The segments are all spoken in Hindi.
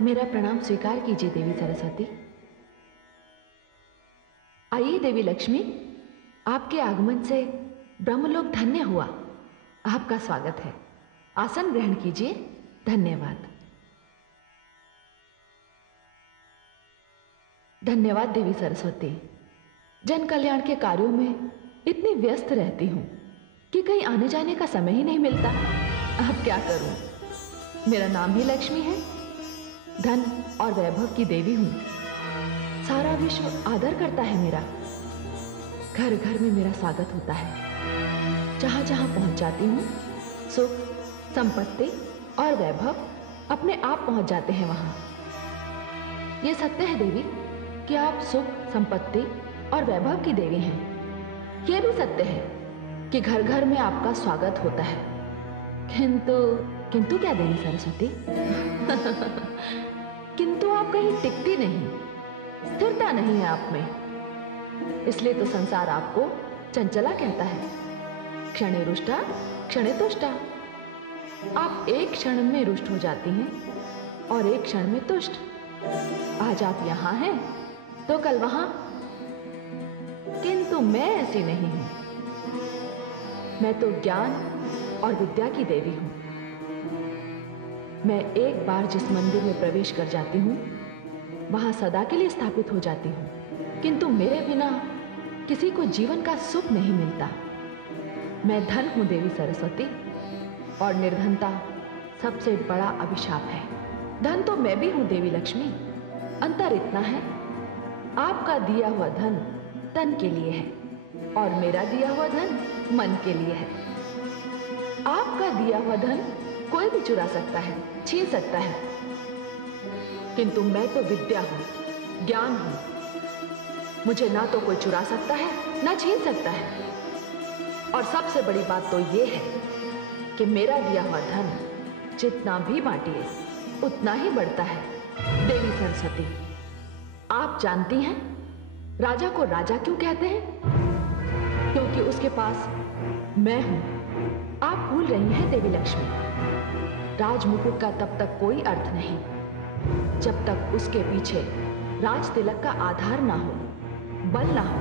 मेरा प्रणाम स्वीकार कीजिए देवी सरस्वती। आइए देवी लक्ष्मी, आपके आगमन से ब्रह्मलोक धन्य हुआ। आपका स्वागत है, आसन ग्रहण कीजिए। धन्यवाद। धन्यवाद देवी सरस्वती। जन कल्याण के कार्यों में इतनी व्यस्त रहती हूं कि कहीं आने जाने का समय ही नहीं मिलता। अब क्या करूं, मेरा नाम ही लक्ष्मी है, धन और वैभव की देवी हूं। सारा विश्व आदर करता है मेरा, घर घर में मेरा स्वागत होता है। जहां जहां पहुंच जाती हूं, सुख, संपत्ति और वैभव अपने आप पहुंच जाते हैं वहां। यह सत्य है देवी कि आप सुख, संपत्ति और वैभव की देवी हैं। यह भी सत्य है कि घर घर में आपका स्वागत होता है। किंतु क्या देवी सरस्वती? किंतु आप कहीं टिकती नहीं, स्थिरता नहीं है आप में। इसलिए तो संसार आपको चंचला कहता है। क्षणे रुष्टा क्षणे तुष्टा। आप एक क्षण में रुष्ट हो जाती हैं और एक क्षण में तुष्ट। आज आप यहां हैं तो कल वहां। किंतु मैं ऐसी नहीं हूं। मैं तो ज्ञान और विद्या की देवी हूं। मैं एक बार जिस मंदिर में प्रवेश कर जाती हूं, वहां सदा के लिए स्थापित हो जाती हूं। किंतु मेरे बिना किसी को जीवन का सुख नहीं मिलता। मैं धन हूं देवी सरस्वती, और निर्धनता सबसे बड़ा अभिशाप है। धन तो मैं भी हूं देवी लक्ष्मी। अंतर इतना है, आपका दिया हुआ धन तन के लिए है और मेरा दिया हुआ धन मन के लिए है। आपका दिया हुआ धन कोई भी चुरा सकता है, छीन सकता है, किंतु मैं तो विद्या हूं, ज्ञान हूं। मुझे ना तो कोई चुरा सकता है, ना छीन सकता है। और सबसे बड़ी बात तो यह है कि मेरा दिया हुआ धन जितना भी बांटिए उतना ही बढ़ता है। देवी सरस्वती, आप जानती हैं राजा को राजा क्यों कहते हैं? क्योंकि उसके पास मैं हूं। आप भूल रही हैं देवी लक्ष्मी, राजमुकुट का तब तक कोई अर्थ नहीं जब तक उसके पीछे राज तिलक का आधार ना हो, बल ना हो,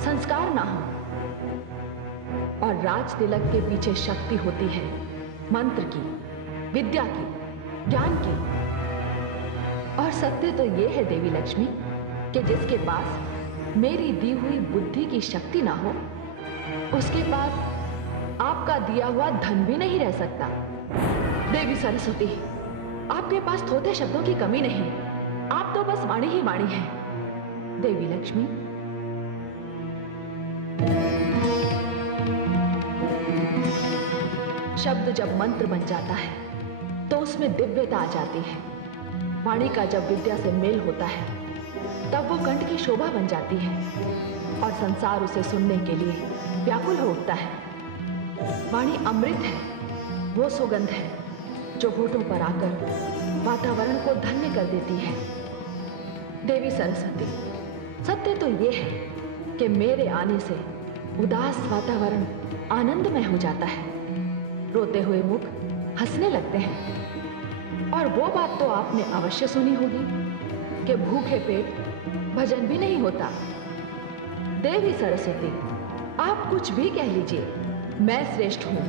संस्कार ना हो। और राज तिलक के पीछे शक्ति होती है मंत्र की, विद्या की, ज्ञान की। और सत्य तो यह है देवी लक्ष्मी कि जिसके पास मेरी दी हुई बुद्धि की शक्ति ना हो, उसके पास आपका दिया हुआ धन भी नहीं रह सकता। देवी सरस्वती, आपके पास थोथे शब्दों की कमी नहीं, आप तो बस वाणी ही वाणी हैं। देवी लक्ष्मी, शब्द जब मंत्र बन जाता है तो उसमें दिव्यता आ जाती है। वाणी का जब विद्या से मेल होता है तब वो कंठ की शोभा बन जाती है और संसार उसे सुनने के लिए व्याकुल हो उठता है। वाणी अमृत है, वो सुगंध है जो होठों पर आकर वातावरण को धन्य कर देती है। देवी सरस्वती, सत्य तो ये है कि मेरे आने से उदास वातावरण आनंदमय हो जाता है। रोते हुए मुख हंसने लगते हैं। और वो बात तो आपने अवश्य सुनी होगी कि भूखे पेट भजन भी नहीं होता। देवी सरस्वती, आप कुछ भी कह लीजिए, मैं श्रेष्ठ हूं।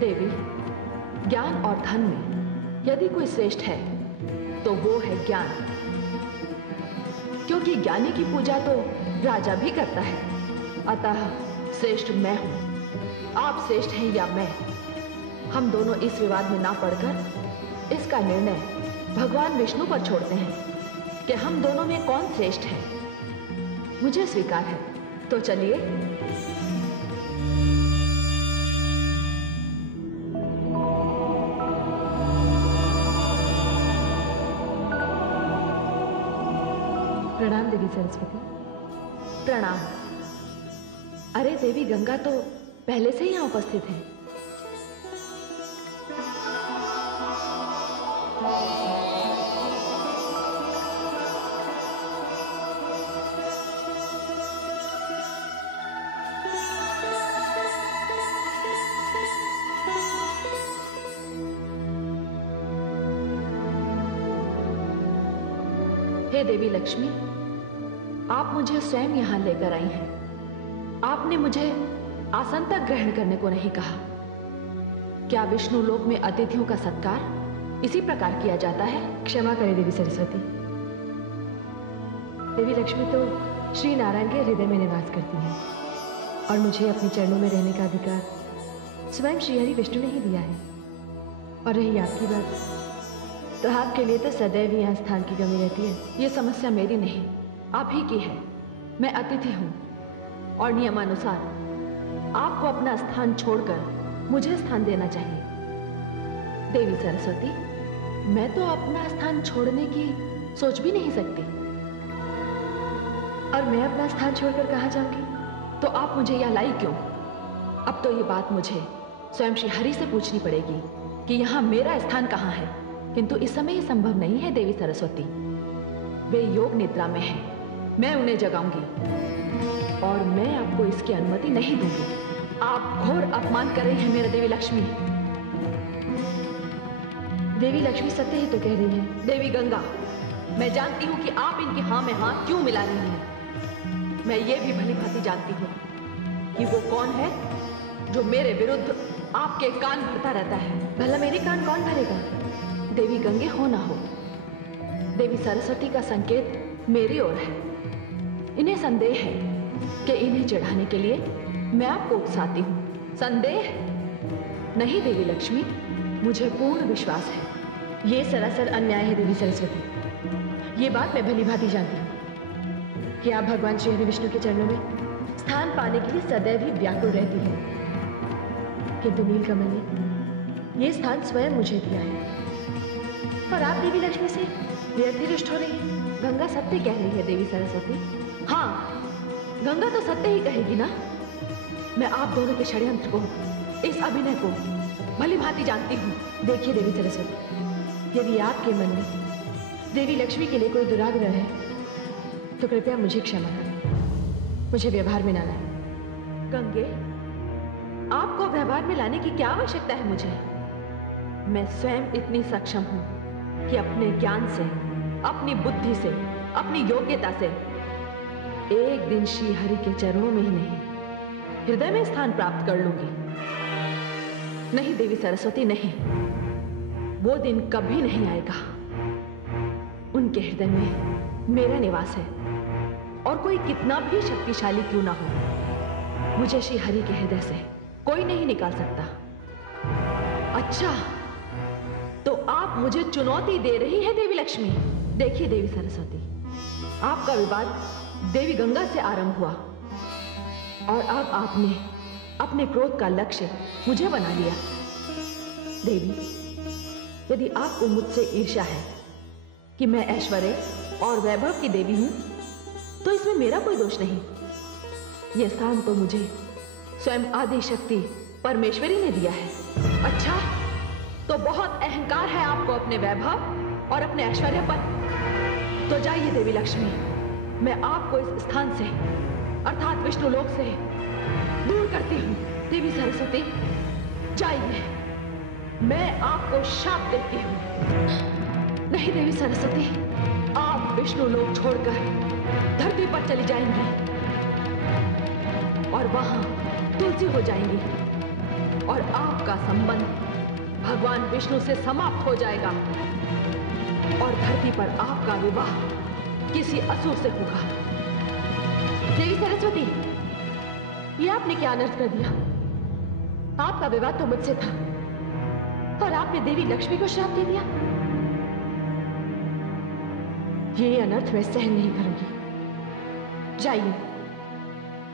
देवी, ज्ञान और धन में यदि कोई श्रेष्ठ है तो वो है ज्ञान, क्योंकि ज्ञानी की पूजा तो राजा भी करता है। अतः श्रेष्ठ मैं हूं। आप श्रेष्ठ हैं या मैं, हम दोनों इस विवाद में ना पड़कर इसका निर्णय भगवान विष्णु पर छोड़ते हैं कि हम दोनों में कौन श्रेष्ठ है। मुझे स्वीकार है, तो चलिए। प्रणाम देवी सरस्वती। प्रणाम। अरे देवी गंगा तो पहले से ही यहां उपस्थित है। हे देवी लक्ष्मी, आप मुझे स्वयं यहाँ लेकर आई हैं। आपने मुझे आसन तक ग्रहण करने को नहीं कहा। क्या विष्णु लोक में अतिथियों का सत्कार इसी प्रकार किया जाता है? क्षमा करें देवी सरस्वती। देवी लक्ष्मी तो श्री नारायण के हृदय में निवास करती है और मुझे अपने चरणों में रहने का अधिकार स्वयं श्रीहरि विष्णु ने ही दिया है। और रही आपकी बात, तो आपके लिए तो सदैव यहाँ स्थान की कमी रहती है। ये समस्या मेरी नहीं, आप ही की है। मैं अतिथि हूँ और नियमानुसार आपको अपना स्थान छोड़कर मुझे स्थान देना चाहिए। देवी सरस्वती, मैं तो अपना स्थान छोड़ने की सोच भी नहीं सकती। और मैं अपना स्थान छोड़कर कहाँ जाऊंगी? तो आप मुझे यहाँ लाई क्यों? अब तो ये बात मुझे स्वयं श्री हरि से पूछनी पड़ेगी कि यहाँ मेरा स्थान कहाँ है। किंतु इस समय ये संभव नहीं है देवी सरस्वती। वे योग निद्रा में हैं। मैं उन्हें जगाऊंगी और मैं आपको इसकी अनुमति नहीं दूंगी। आप घोर अपमान कर रही हैं मेरे देवी लक्ष्मी। देवी लक्ष्मी सत्य ही तो कह रही है। देवी गंगा, मैं जानती हूं कि आप इनकी हाँ में हाँ क्यों मिला रही हैं। मैं ये भी भली भांति जानती हूं कि वो कौन है जो मेरे विरुद्ध आपके कान भरता रहता है। भला मेरे कान कौन भरेगा? देवी गंगे हो ना हो, देवी सरस्वती का संकेत मेरी ओर है। इन्हें संदेह है कि इन्हें चढ़ाने के लिए मैं आपको उकसाती हूं। संदेह नहीं देवी लक्ष्मी, मुझे पूर्ण विश्वास है। ये सरासर अन्याय है देवी सरस्वती। ये बात मैं भली भांति जानती हूँ कि आप भगवान श्री हरि विष्णु के चरणों में स्थान पाने के लिए सदैव ही व्याकुल रहती है। किंतु नीलकमल ने ये स्थान स्वयं मुझे दिया है और आप देवी लक्ष्मी से व्यर्थ ही रुष्ट हो रही है। गंगा सत्य कह रही है देवी सरस्वती। हाँ, गंगा तो सत्य ही कहेगी ना। मैं आप दोनों के षड्यंत्र को, इस अभिनय को भली भांति जानती हूँ। देखिए देवी सरस्वती, यदि आपके मन में देवी लक्ष्मी के लिए कोई दुराग्रह है तो कृपया मुझे क्षमा करें, मुझे व्यवहार में ना लाएं। गंगे, आपको व्यवहार में लाने की क्या आवश्यकता है मुझे? मैं स्वयं इतनी सक्षम हूं कि अपने ज्ञान से, अपनी बुद्धि से, अपनी योग्यता से एक दिन श्री हरि के चरणों में ही नहीं, हृदय में स्थान प्राप्त कर लूंगी। नहीं देवी सरस्वती, नहीं, वो दिन कभी नहीं आएगा। उनके हृदय में मेरा निवास है और कोई कितना भी शक्तिशाली क्यों ना हो, मुझे श्री हरि के हृदय से कोई नहीं निकाल सकता। अच्छा, तो आप मुझे चुनौती दे रही है देवी लक्ष्मी। देखिए देवी सरस्वती, आपका विवाद देवी गंगा से आरंभ हुआ और अब आपने अपने क्रोध का लक्ष्य मुझे बना लिया। देवी, यदि आपको मुझसे ईर्ष्या है कि मैं ऐश्वर्य और वैभव की देवी हूं, तो इसमें मेरा कोई दोष नहीं। यह स्थान तो मुझे स्वयं आदि शक्ति परमेश्वरी ने दिया है। अच्छा, तो बहुत अहंकार है आपको अपने वैभव और अपने ऐश्वर्य पर। तो जाइए देवी लक्ष्मी, मैं आपको इस स्थान से अर्थात विष्णु लोक से दूर करती हूं। देवी सरस्वती, जाइए, मैं आपको शाप देती हूं। नहीं देवी सरस्वती, आप विष्णु लोक छोड़कर धरती पर चली जाएंगी और वहां तुलसी हो जाएंगी और आपका संबंध भगवान विष्णु से समाप्त हो जाएगा और धरती पर आपका विवाह किसी असुर से होगा। देवी सरस्वती, ये आपने क्या अनर्थ कर दिया? आपका विवाद तो मुझसे था और आपने देवी लक्ष्मी को श्राप दे दिया। ये अनर्थ मैं सहन नहीं करूंगी। जाइए,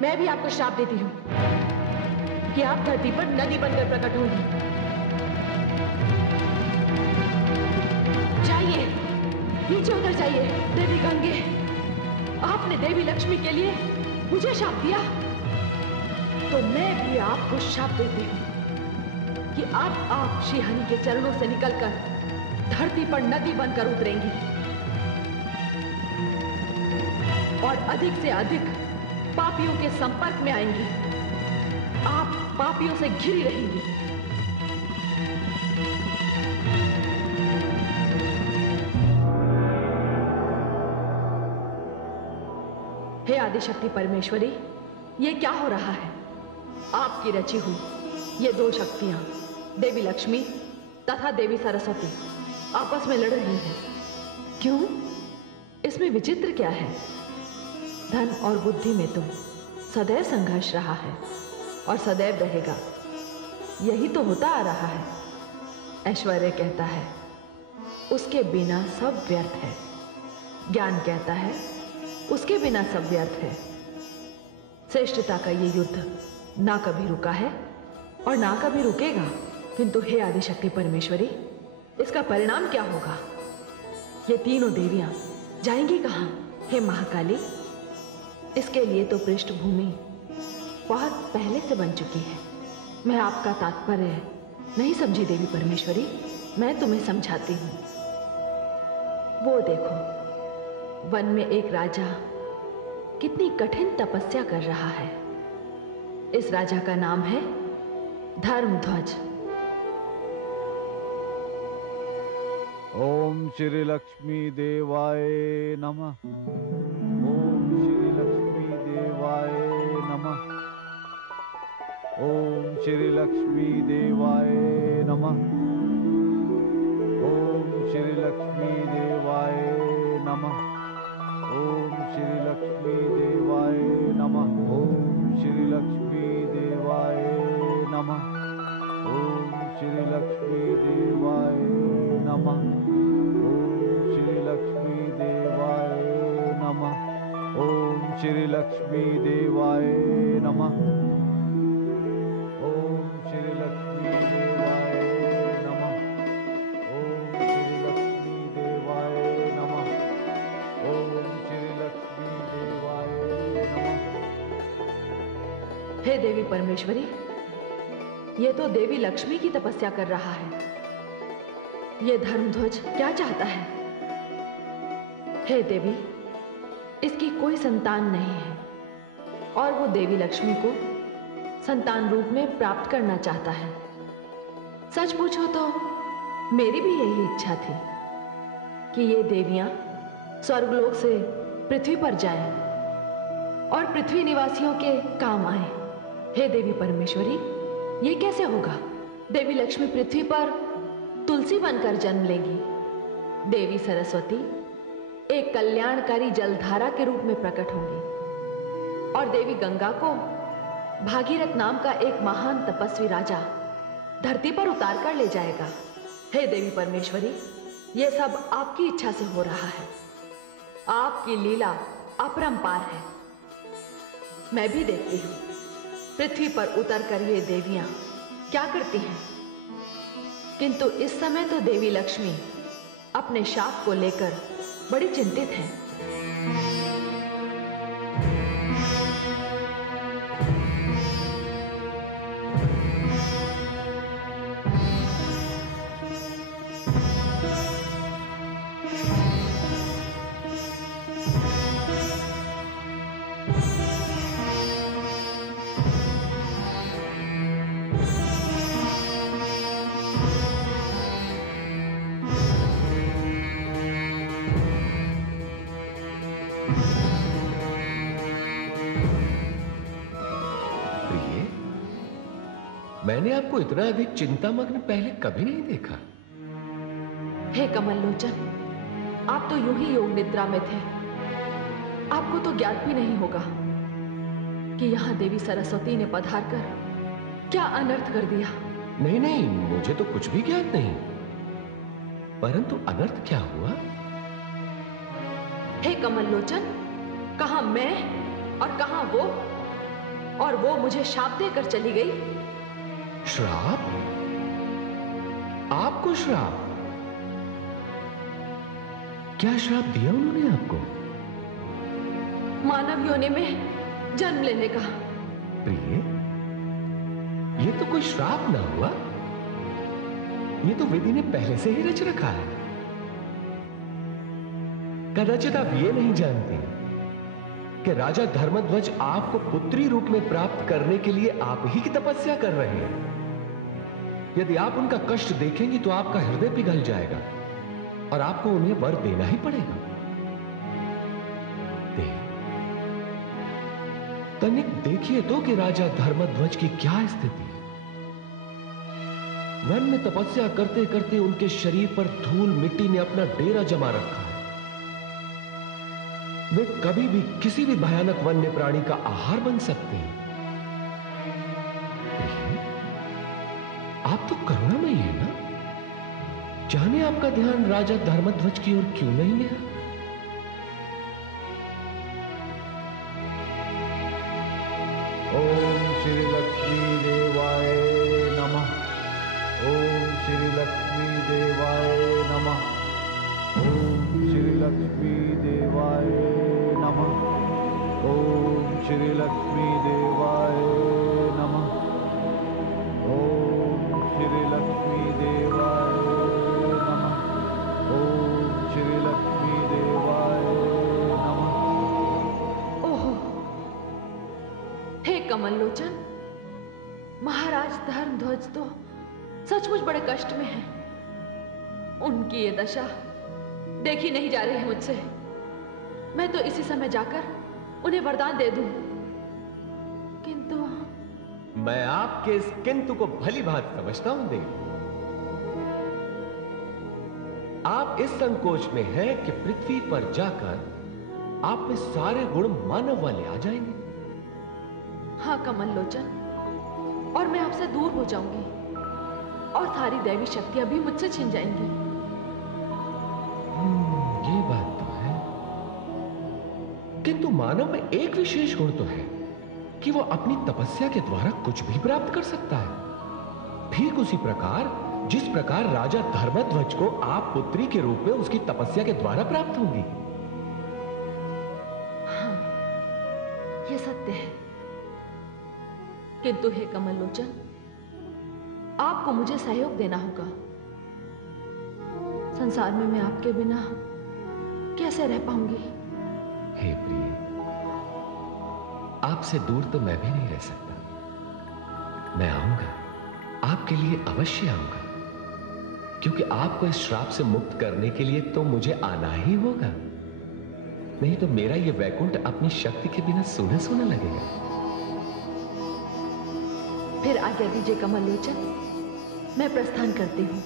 मैं भी आपको श्राप देती हूं कि आप धरती पर नदी बनकर प्रकट होंगी। जाइए, नीचे उतर जाइए। देवी गंगे, आपने देवी लक्ष्मी के लिए मुझे श्राप दिया, तो मैं भी आपको श्राप देती हूं कि अब आप श्री हरि के चरणों से निकलकर धरती पर नदी बनकर उतरेंगी और अधिक से अधिक पापियों के संपर्क में आएंगी। आप पापियों से घिरी रहेंगी। हे आदिशक्ति परमेश्वरी, ये क्या हो रहा है? आपकी रची हुई ये दो शक्तियां, देवी लक्ष्मी तथा देवी सरस्वती, आपस में लड़ रही हैं। क्यों? इसमें विचित्र क्या है? धन और बुद्धि में तो सदैव संघर्ष रहा है और सदैव रहेगा। यही तो होता आ रहा है। ऐश्वर्य कहता है उसके बिना सब व्यर्थ है। ज्ञान कहता है उसके बिना सब व्यर्थ है। श्रेष्ठता का ये युद्ध ना कभी रुका है और ना कभी रुकेगा। किंतु हे आदिशक्ति परमेश्वरी, इसका परिणाम क्या होगा? ये तीनों देवियां जाएंगी कहां? हे महाकाली, इसके लिए तो पृष्ठभूमि बहुत पहले से बन चुकी है। मैं आपका तात्पर्य नहीं समझी देवी परमेश्वरी, मैं तुम्हें समझाती हूं। वो देखो, वन में एक राजा कितनी कठिन तपस्या कर रहा है। इस राजा का नाम है धर्मध्वज। ओम श्री लक्ष्मी देवाय नमः। ओम श्री लक्ष्मी देवाय नमः। ओम श्री लक्ष्मी देवाय नमः। ओम श्री लक्ष्मी देवाय नमः। ओम श्री लक्ष्मी देवाय नमः। ओम श्री लक्ष्मी देवाय नमः। ओम श्री लक्ष्मी देवाय नमः। ओम श्री लक्ष्मी देवाय नमः। ओम श्री लक्ष्मी देवाय नमः। ओम श्री लक्ष्मी देवाय नमः। ओम श्री लक्ष्मी देवाय नमः। ओम श्री लक्ष्मी देवाय नमः। हे देवी परमेश्वरी, ये तो देवी लक्ष्मी की तपस्या कर रहा है। ये धर्मध्वज क्या चाहता है? हे देवी, इसकी कोई संतान नहीं है और वो देवी लक्ष्मी को संतान रूप में प्राप्त करना चाहता है। सच पूछो तो मेरी भी यही इच्छा थी कि ये देवियां स्वर्गलोक से पृथ्वी पर जाएं और पृथ्वी निवासियों के काम आए। हे देवी परमेश्वरी, ये कैसे होगा? देवी लक्ष्मी पृथ्वी पर तुलसी बनकर जन्म लेगी। देवी सरस्वती एक कल्याणकारी जलधारा के रूप में प्रकट होंगी और देवी गंगा को भागीरथ नाम का एक महान तपस्वी राजा धरती पर उतार कर ले जाएगा। हे देवी परमेश्वरी, यह सब आपकी इच्छा से हो रहा है। आपकी लीला अपरंपार है। मैं भी देखती हूं पृथ्वी पर उतरकर ये देवियां क्या करती हैं। किंतु इस समय तो देवी लक्ष्मी अपने शाप को लेकर बड़ी चिंतित हैं। मैंने आपको इतना अधिक चिंतामग्न पहले कभी नहीं देखा। हे कमल लोचन, आप तो यूं ही योग निद्रा में थे। आपको तो ज्ञात भी नहीं होगा कि यहां देवी सरस्वती ने पधार कर क्या अनर्थ कर दिया। नहीं नहीं, मुझे तो कुछ भी ज्ञात नहीं। परंतु अनर्थ क्या हुआ? हे कमल लोचन, कहां मैं और कहां वो, और वो मुझे शाप देकर चली गई। श्राप? आपको श्राप? क्या श्राप दिया उन्होंने आपको? मानव योनि में जन्म लेने का। प्रिय, ये तो कोई श्राप ना हुआ। ये तो विधि ने पहले से ही रच रखा है। कदाचित आप ये नहीं जानते कि राजा धर्मध्वज आपको पुत्री रूप में प्राप्त करने के लिए आप ही की तपस्या कर रहे हैं। यदि आप उनका कष्ट देखेंगी तो आपका हृदय पिघल जाएगा और आपको उन्हें वर देना ही पड़ेगा। तनिक देखिए तो कि राजा धर्मध्वज की क्या स्थिति है। वन में तपस्या करते करते उनके शरीर पर धूल मिट्टी ने अपना डेरा जमा रखा है। वे कभी भी किसी भी भयानक वन्य प्राणी का आहार बन सकते हैं। आप तो करुणामयी है ना? जाने आपका ध्यान राजा धर्मध्वज की ओर क्यों नहीं गया? ओम श्री लक्ष्मी देवाय नमः। ओम श्री लक्ष्मी देवाय नमः। ओम श्री लक्ष्मी देवाय नमः। ओम श्री लक्ष्मी देवाय नमः। ओम श्री लक्ष्मी देवाय नमः। ओम श्री लक्ष्मी देवाय नमः। ओहो, हे कमल लोचन, महाराज धर्मध्वज तो सचमुच बड़े कष्ट में हैं। उनकी ये दशा देखी नहीं जा रही है मुझसे। मैं तो इसी समय जाकर उन्हें वरदान दे दूं, किंतु मैं आपके इस किंतु को भली भांति समझता हूं देवी। आप इस संकोच में हैं कि पृथ्वी पर जाकर आप में सारे गुण मानव वाले आ जाएंगे। हाँ कमल लोचन, और मैं आपसे दूर हो जाऊंगी और सारी दैवी शक्तियां भी मुझसे छिन जाएंगी। ये बात तो है, किंतु मानव में एक विशेष गुण तो है कि वो अपनी तपस्या के द्वारा कुछ भी प्राप्त कर सकता है। ठीक उसी प्रकार जिस प्रकार राजा धर्मध्वज को आप पुत्री के रूप में उसकी तपस्या के द्वारा प्राप्त होंगी। हाँ, ये सत्य है, किंतु हे कमल लोचन, आपको मुझे सहयोग देना होगा। संसार में मैं आपके बिना कैसे रह पाऊंगी? हे प्रिय, आपसे दूर तो मैं भी नहीं रह सकता। मैं आऊंगा, आपके लिए अवश्य आऊंगा, क्योंकि आपको इस श्राप से मुक्त करने के लिए तो मुझे आना ही होगा। नहीं तो मेरा यह वैकुंठ अपनी शक्ति के बिना सूना सूना लगेगा। फिर आज्ञा दीजिए कमल लोचन, मैं प्रस्थान करती हूं।